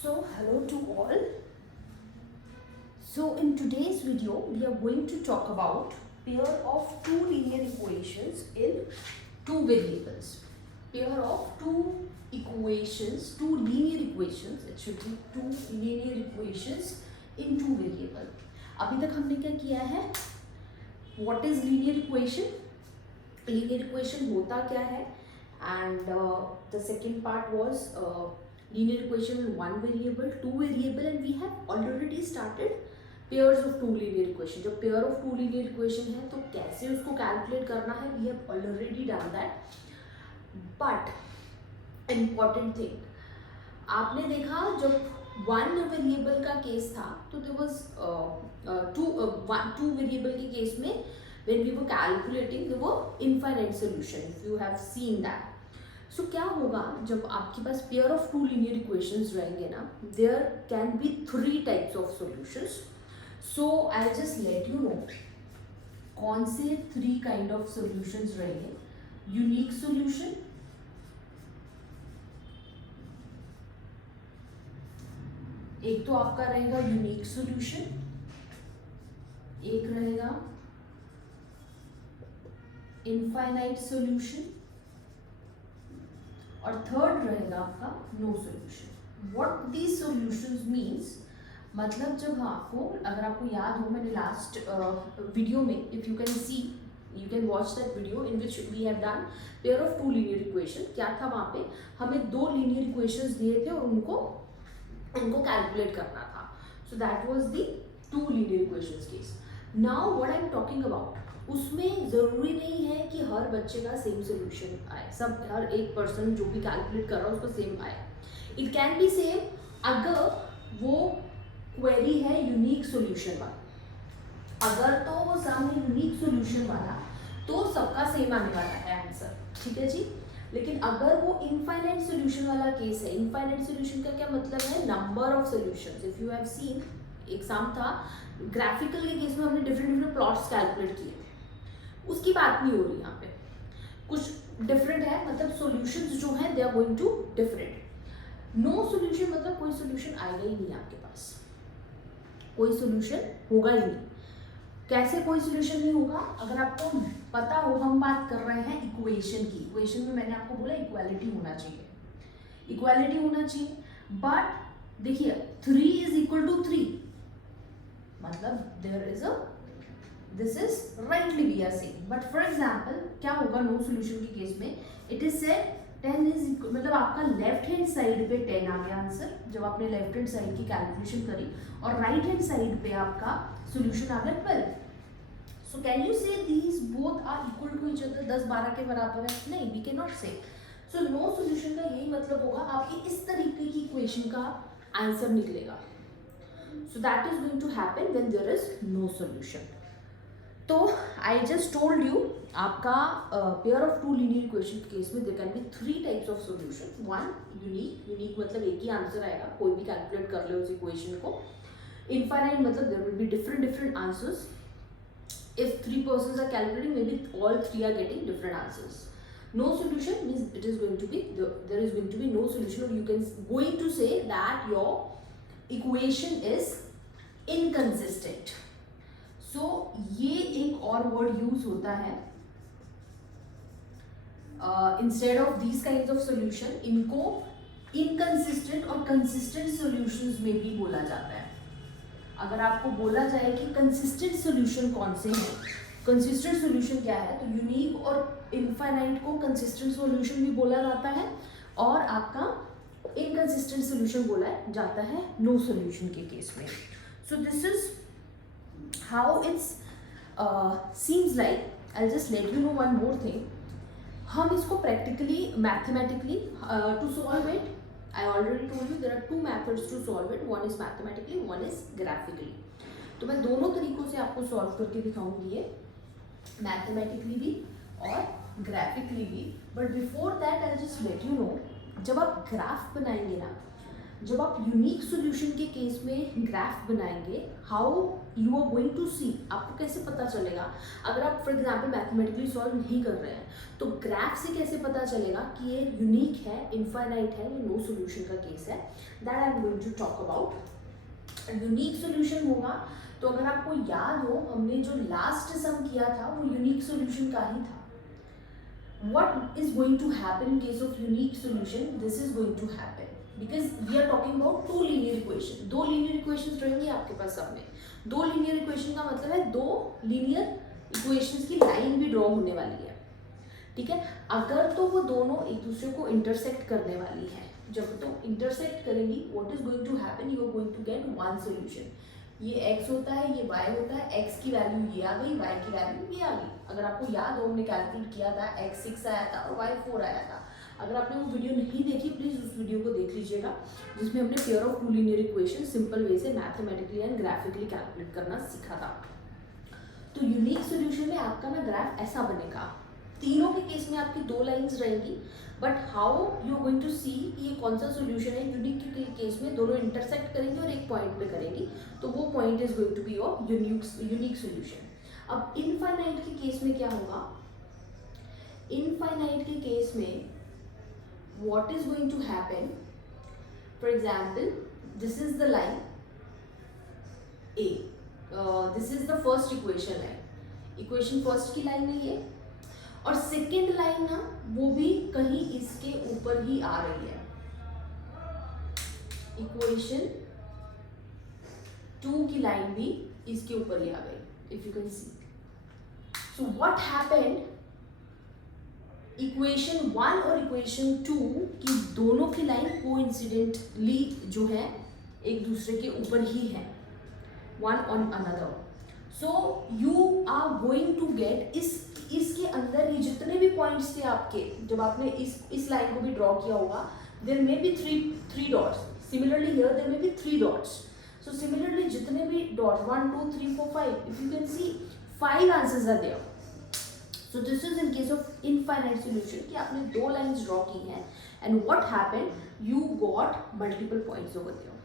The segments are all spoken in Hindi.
So hello to all. So in today's video we are going to talk about pair of two linear equations in two variables. Pair of two equations, two linear equations, it should be two linear equations in two variable. अभी तक हमने क्या किया है? What is linear equation? Linear equation होता क्या है? And the second part was linear equation in one variable, two variable, and we have already started pairs of two linear equation. जब pair of two linear equation है तो कैसे उसको calculate करना है, we have already done that. But important thing, आपने देखा जब one variable का केस था तो there was two variable के केस में when we were calculating there were infinite solution, if you have seen that. So क्या होगा जब आपके पास pair of two linear equations रहेंगे ना, there can be three types of solutions. So I just let you know कौन से थ्री काइंड ऑफ सॉल्यूशंस रहेंगे. यूनिक सॉल्यूशन, एक तो आपका रहेगा यूनिक सॉल्यूशन, एक रहेगा इनफाइनाइट सॉल्यूशन और थर्ड रहेगा आपका no solution. What these solutions means, मतलब जब आपको, अगर आपको याद हो, मैंने लास्ट वीडियो में, if you can see, you can watch that video in which we have done pair of two linear equation. क्या था वहाँ पे, हमें दो लीनियर इक्वेशंस दिए थे और उनको कैलकुलेट करना था. So that was the two linear equations case. Now what I am talking about, उसमें ज़रूरी नहीं है कि हर बच्चे का सेम सोल्यूशन आए, सब हर एक पर्सन जो भी कैलकुलेट कर रहा है उसको सेम आए. इट कैन बी सेम अगर वो क्वेरी है यूनिक सॉल्यूशन वाला. अगर तो वो सामने यूनिक सॉल्यूशन वाला तो सबका सेम आने वाला है आंसर, ठीक है जी. लेकिन अगर वो इनफाइनाइट सॉल्यूशन वाला केस है, इनफाइनाइट सॉल्यूशन का क्या मतलब है, number of solutions. If you have seen, exam था ग्राफिकल के केस में हमने डिफरेंट प्लॉट्स कैलकुलेट किए, उसकी बात नहीं हो रही यहाँ पे. कुछ डिफरेंट है, मतलब सॉल्यूशंस जो हैं they are going to different. No solution मतलब कोई सॉल्यूशन आएगा ही नहीं आपके पास, कोई सॉल्यूशन होगा ही नहीं. कैसे कोई सॉल्यूशन नहीं होगा, अगर आपको पता हो हम बात कर रहे हैं इक्वेशन की. इक्वेशन में मैंने आपको बोला इक्वालिटी होना चाहिए, इक्वालिटी होना चाहिए. बट देखिए 3 इज इक्वल टू 3, मतलब there is a, this is rightly we are saying. But for example क्या होगा नो सॉल्यूशन के केस में, it is said 10 is equal, मतलब आपका लेफ्ट हैंड साइड पे 10 आ गया आंसर जब आपने लेफ्ट हैंड साइड की कैलकुलेशन करी, और राइट हैंड साइड पे आपका सॉल्यूशन आ गया 12. So can you say these both are equal to each other, 10-12 के बराबर है? नहीं, वी कैन नॉट से. सो नो सॉल्यूशन का यही मतलब होगा, आपकी इस तरीके की इक्वेशन का आंसर निकलेगा. So that is going to happen when there is no solution. तो आई जस्ट टोल्ड यू, आपका pair of two linear equation के केस में there can be three types of solution. One unique, unique मतलब एक ही आंसर आएगा, कोई भी कैलकुलेट कर ले उस इक्वेशन को. इनफाइनाइट मतलब there will be different answers. If 3 persons are calculating, maybe all 3 are getting different answers. No solution means it is going to be, there is going to be no solution, or you can going to say that your equation is inconsistent. So ये एक और वर्ड यूज होता है instead of these kinds of solution. इनको इनकंसिस्टेंट और कंसिस्टेंट सॉल्यूशंस में भी बोला जाता है. अगर आपको बोला जाए कि कंसिस्टेंट सॉल्यूशन कौन से हैं, कंसिस्टेंट सॉल्यूशन क्या है, तो यूनिक और इनफाइनाइट को कंसिस्टेंट सॉल्यूशन भी बोला जाता है, और आपका इनकंसिस्टेंट सॉल्यूशन बोला जाता है नो सॉल्यूशन के केस में. सो this is how it's seems like. I'll just let you know one more thing. हम इसको practically, mathematically to solve it, I already told you there are two methods to solve it. One is mathematically, one is graphically. तो मैं दोनों तरीकों से आपको solve करके दिखाऊंगी, ये mathematically भी और graphically भी. But before that I'll just let you know, जब आप ग्राफ बनाएंगे ना, जब आप यूनिक सॉल्यूशन के केस में ग्राफ बनाएंगे, how you are going to see, आपको कैसे पता चलेगा. अगर आप फॉर एग्जांपल मैथमेटिकली सॉल्व नहीं कर रहे हैं तो ग्राफ से कैसे पता चलेगा कि ये यूनिक है, इनफाइनाइट है, ये नो सॉल्यूशन का केस है. That I am going to talk about. Unique solution होगा तो अगर आपको याद हो हमने जो लास्ट सम किया था वो यूनिक सोल्यूशन का ही था। What is going to happen in case of unique solution? This is going to happen because we are talking about two linear equation. दो linear equations रहेंगी आपके पास सब में। दो linear equation का मतलब है दो linear equations की लाइन भी ड्रॉ होने वाली है, ठीक है। अगर तो वो दोनों एक दूसरे को इंटरसेक्ट करने वाली है, जब तो इंटरसेक्ट करेंगी what is going to happen? You are going to get one solution. ये x होता है, ये y होता है, x की वैल्यू ये आ गई, y की वैल्यू ये आ गई। अगर आपको याद हो हमने कैलकुलेट किया था x 6 आया था और y 4 आया था। अगर आपने वो वीडियो नहीं देखी प्लीज उस वीडियो को देख लीजिएगा जिसमें हमने pair of two linear equation simple way से मैथमेटिकली एंड ग्राफिकली कैलकुलेट करना सीखा था। तो यूनिक सोल्यूशन में आपका ना ग्राफ ऐसा बनेगा, तीनों के केस में आपकी दो लाइंस रहेंगी, but how you are going to see ये कौन सा सोल्यूशन है। यूनिक के केस में दोनों इंटरसेक्ट करेंगे और एक पॉइंट पे करेंगी, तो वो point is going to be your unique solution. अब इनफाइनाइट के केस में क्या होगा? इनफाइनाइट के केस में what is going to happen, for example this is the line A, this is the first equation है, इक्वेशन फर्स्ट की लाइन है ये, और सेकेंड लाइन ना वो भी कहीं इसके ऊपर ही आ रही है, इक्वेशन 2 की लाइन भी इसके ऊपर ही आ गई, if you can C. So what happened, equation 1 और इक्वेशन 2 की दोनों की लाइन कोइंसिडेंटली जो है एक दूसरे के ऊपर ही है, one on another. So you are going to get इसके अंदर ये जितने भी पॉइंट्स थे आपके, जब आपने इस लाइन को भी ड्रॉ किया होगा, there may be three dots, similarly here there may be 3 dots. So similarly जितने भी dots 1 2 3 4 5, if you can see 5 answers are there. So this is in case of infinite solution कि आपने दो लाइंस ड्रॉ की हैं and what happened, you got multiple points over there.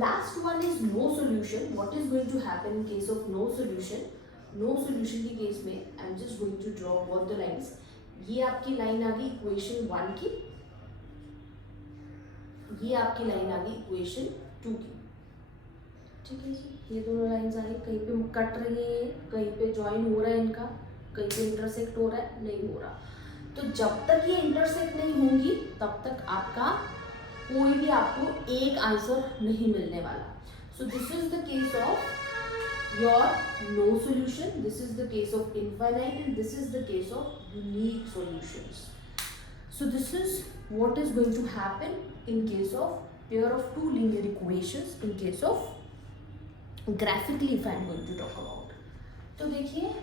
Last one is no solution. What is going to happen in case of no solution? No solution के केस में I am just going to draw both the lines. ये आपकी लाइन आ गई इक्वेशन 1 की, ये आपकी लाइन आ गई इक्वेशन 2 की, ठीक है जी। ये दोनों लाइंस आ गई, कहीं पे कट रही है, कहीं पे ज्वाइन हो रहा है इनका, कहीं पे इंटरसेक्ट हो रहा है, नहीं हो रहा। तो जब तक ये इंटरसेक्ट नहीं होंगी तब तक आपका कोई भी आपको एक आंसर नहीं मिलने वाला। So this is the case of your no solution, this is the case of infinite and this is the case of unique solutions. So this is what is going to happen in case of pair of two linear equations, in case of graphically if I am going to talk about. तो देखिए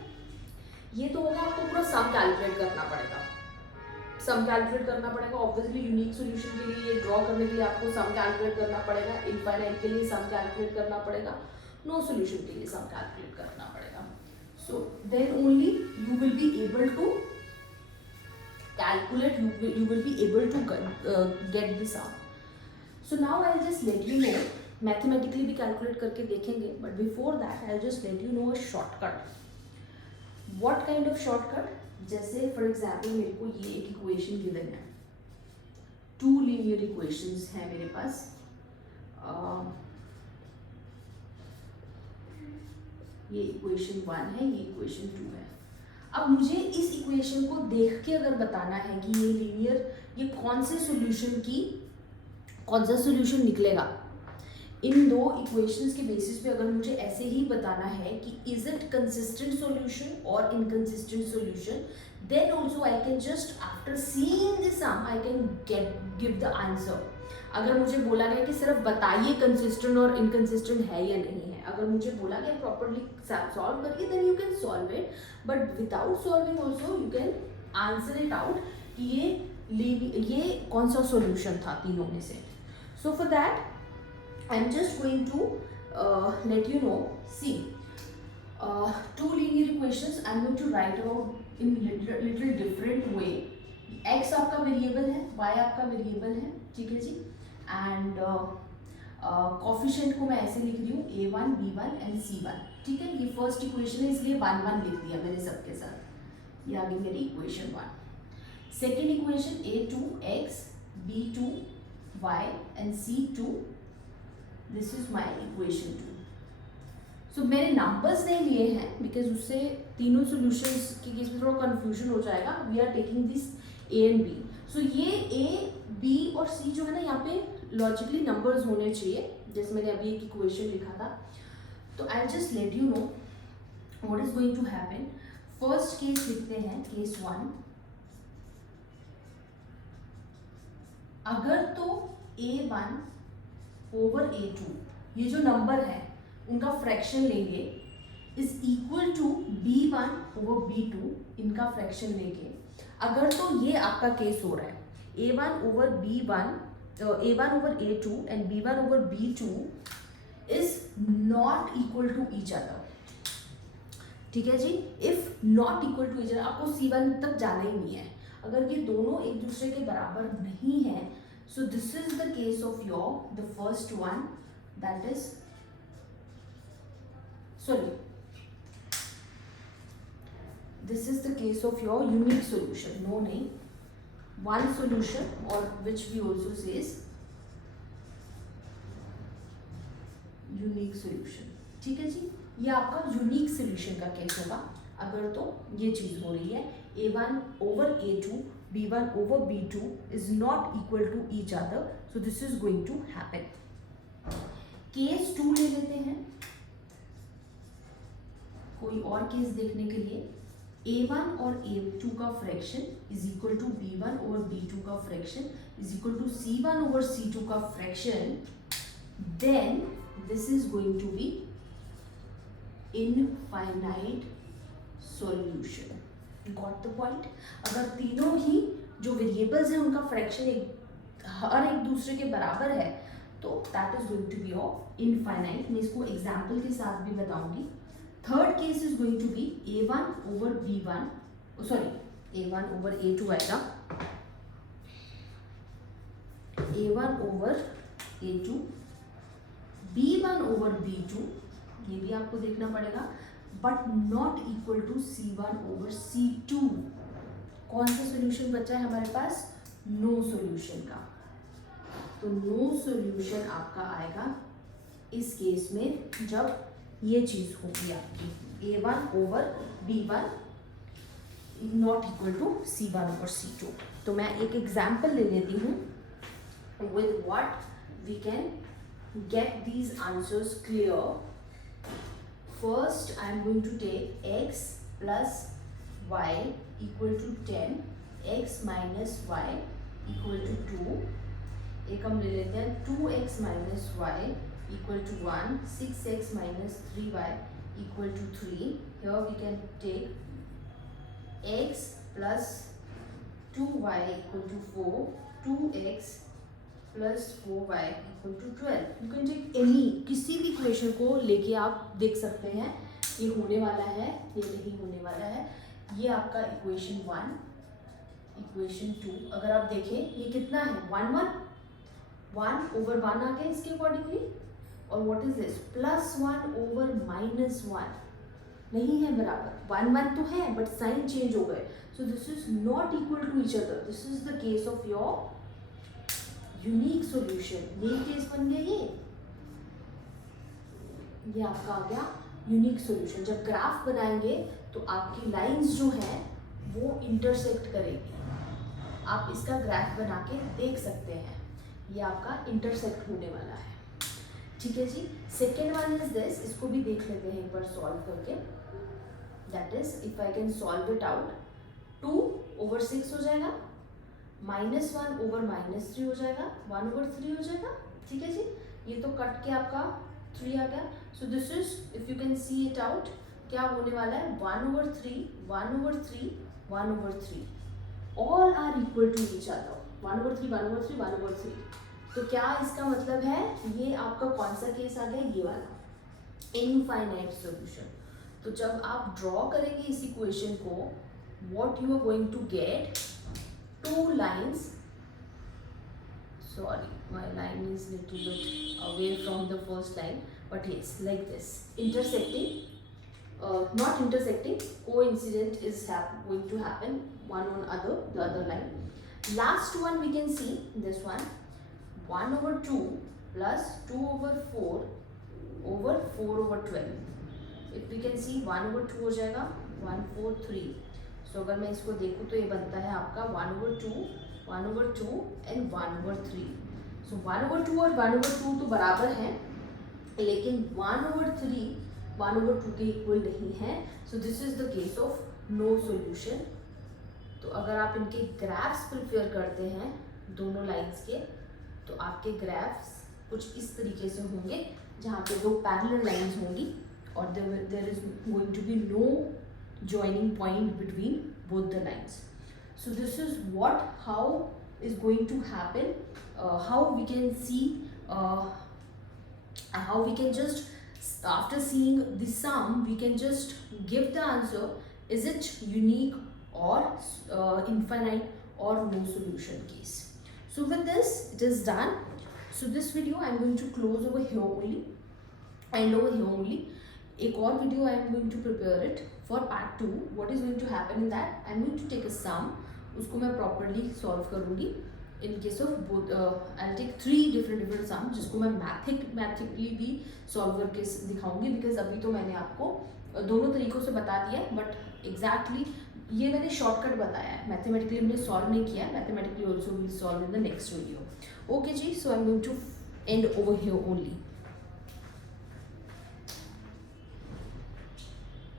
ये तो होगा, आपको पूरा सम कैलकुलेट करना पड़ेगा, सम कैलकुलेट करना पड़ेगा। ऑब्वियसली यूनिक सॉल्यूशन के लिए ड्रॉ करने के लिए आपको सम कैलकुलेट करना पड़ेगा, इनफाइनाइट के लिए सम कैलकुलेट करना पड़ेगा, नो सॉल्यूशन के लिए सम कैलकुलेट करना पड़ेगा। So then only you will be able to calculate, you will be able to get the sum. So now I will just let you know, mathematically भी कैलकुलेट करके देखेंगे, but before that I will just let you know a shortcut. What kind of shortcut? जैसे फॉर एग्जाम्पल मेरे को ये एक इक्वेशन गिवन है, टू लीनियर इक्वेशंस हैं मेरे पास, ये इक्वेशन 1 है, ये इक्वेशन 2 है। अब मुझे इस इक्वेशन को देख के अगर बताना है कि ये लीनियर, ये कौन से सॉल्यूशन की कौन सा सॉल्यूशन निकलेगा, इन दो इक्वेशंस के बेसिस पे अगर मुझे ऐसे ही बताना है कि इज इट कंसिस्टेंट सॉल्यूशन और inconsistent solution, then also I can just after seeing this sum I can give the answer. अगर मुझे बोला गया कि सिर्फ बताइए कंसिस्टेंट और इनकंसिस्टेंट है या नहीं है, अगर मुझे बोला गया प्रॉपरली सॉल्व करिए, then you can solve it, but without solving also you can answer it out कि ये कौन सा सॉल्यूशन था तीनों में से। So for that I'm just going to let you know, see two linear equations I'm going to write about in little different way। x आपका वेरिएबल है, y आपका वेरिएबल है, ठीक है जी, एंड कोफिशिएंट को मैं ऐसे लिख रही हूँ a1 b1 and c1, ठीक है। ये फर्स्ट इक्वेशन है इसलिए 1 1 लिख दिया मैंने सबके साथ, ये आ गई मेरी equation 1। Second equation a2 x b2 y and c2, this is my equation 2. So मैंने नंबर्स नहीं लिए हैं बिकॉज उससे तीनों सॉल्यूशंस के केस में थोड़ा कंफ्यूजन हो जाएगा. We are taking this a and b. So ये a, b और c जो है ना यहाँ पे लॉजिकली नंबर्स होने चाहिए, जैसे मैंने अभी एक इक्वेशन लिखा था. तो I just let you know what is going to happen. First case लिखते हैं, केस 1. अगर तो a1 ओवर a2, ये जो नंबर है उनका फ्रैक्शन लेंगे, is equal to b1 over b2, इनका फ्रैक्शन लेंगे. अगर तो ये आपका केस हो रहा है a1 over b1, a1 over a2 and b1 over b2 is not equal to each other. ठीक है जी. If not equal to each other, आपको c1 तक जाना ही नहीं है. अगर ये दोनों एक दूसरे के बराबर नहीं है, so this is the case of your the first one, that is this is the case of your unique solution. No नहीं, one solution, or which we also says unique solution. ठीक है जी. ये आपका यूनिक सोल्यूशन का केस होगा अगर तो ये चीज हो रही है a1 over a2, b1 over b2 is not equal to each other, so this is going to happen. Case 2 ले लेते हैं, कोई और केस देखने के लिए. a1 और a2 का fraction is equal to b1 over b2 का fraction is equal to c1 over c2 का fraction. Then this is going to be infinite solution. Got the point. अगर तीनों ही जो वेरिएबल्स हैं उनका फ्रैक्शन हर एक दूसरे के बराबर है तो that is going to be of infinite. मैं इसको एग्जांपल के साथ भी बताऊंगी. Third case is going to be a1 over b1, sorry a1 over a2 आएगा, a1 over a2, b1 over b2, ये भी आपको देखना पड़ेगा, but not equal to c1 over c2. कौन सा सोल्यूशन बचा है हमारे पास? नो सोल्यूशन का. तो नो सोल्यूशन आपका आएगा इस केस में जब ये चीज होगी आपकी a1 over b1 not equal to c1 over c2. तो मैं एक एग्जाम्पल ले लेती हूँ with what we can get these answers clear. First I am going to take x plus y equal to 10, x minus y equal to 2. एक हम ले लेते हैं 2x minus y equal to 1, 6x minus 3y equal to 3. Here we can take x plus 2y equal to 4, 2x plus 4y equal to 12. You can take any, किसी भी इक्वेशन को लेके आप देख सकते हैं ये होने वाला है, ये नहीं होने वाला है. ये आपका इक्वेशन 1, इक्वेशन 2. अगर आप देखें ये कितना है 1 1 ओवर 1 आ गया इसके अकॉर्डिंगली. और what is this plus 1 over minus 1 नहीं है बराबर. 1 1 तो है बट साइन चेंज हो गए. So this is not equal to each other. This is the case of your unique solution. ये केस बन गया. ये आपका आ गया यूनिक सॉल्यूशन. जब ग्राफ बनाएंगे तो आपकी लाइंस जो है वो इंटरसेक्ट करेगी. आप इसका ग्राफ बना के देख सकते हैं. ये आपका इंटरसेक्ट होने वाला है. ठीक है जी. Second one is this. इसको भी देख लेते हैं एक बार सॉल्व करके. That is if I can solve it out, 2 over 6 हो जाएगा, माइनस 1 ओवर माइनस 3 हो जाएगा, 1 ओवर 3 हो जाएगा. ठीक है जी. ये तो कट के आपका 3 आ गया. So this is if you can see it out क्या होने वाला है 1 over 3, 1 over 3, 1 over 3 all are equal to each other. 1 over 3, 1 over 3, 1 over 3. तो क्या इसका मतलब है ये आपका कौन सा केस आ गया? ये वाला इनफाइनाइट सॉल्यूशन. तो जब आप ड्रॉ करेंगे इस इक्वेशन को, what you are going to get, 2 lines, sorry my line is little bit away from the first line, but yes, like this, intersecting, not intersecting, coincident is going to happen one on other, the other line. Last one we can see this one, 1/2 plus 2/4 over 4/12. If we can see 1/2 हो जाएगा 1/4 सो अगर मैं इसको देखूँ तो ये बनता है आपका 1/2 एंड 1/3. सो 1/2 और 1/2 तो बराबर हैं, लेकिन 1/3 1/2 के इक्वल नहीं है. So this is the case of no solution. तो अगर आप इनके ग्राफ्स प्रिपेयर करते हैं दोनों लाइंस के, तो आपके ग्राफ्स कुछ इस तरीके से होंगे जहाँ पे दो पैरेलल लाइंस होंगी और there is going to be no joining point between both the lines. So this is how is going to happen, how we can see, how we can just after seeing the sum we can just give the answer, is it unique or infinite or no solution case. So with this it is done. So this video I am going to close over here only, and over here only. एक और video I am going to prepare it for part 2. What is going to happen in that, I am going to take a sum, उसको मैं प्रॉपरली सॉल्व करूँगी. In case of both I take 3 different sum जिसको मैं मैथमेटिकली भी सॉल्व करके दिखाऊंगी, बिकॉज अभी तो मैंने आपको दोनों तरीक़ों से बता दिया है, बट एग्जैक्टली ये मैंने शॉर्टकट बताया है. मैथमेटिकली मैंने सॉल्व नहीं किया है. Mathematically also will solve in the next video. Okay जी, so I am going to end over here only.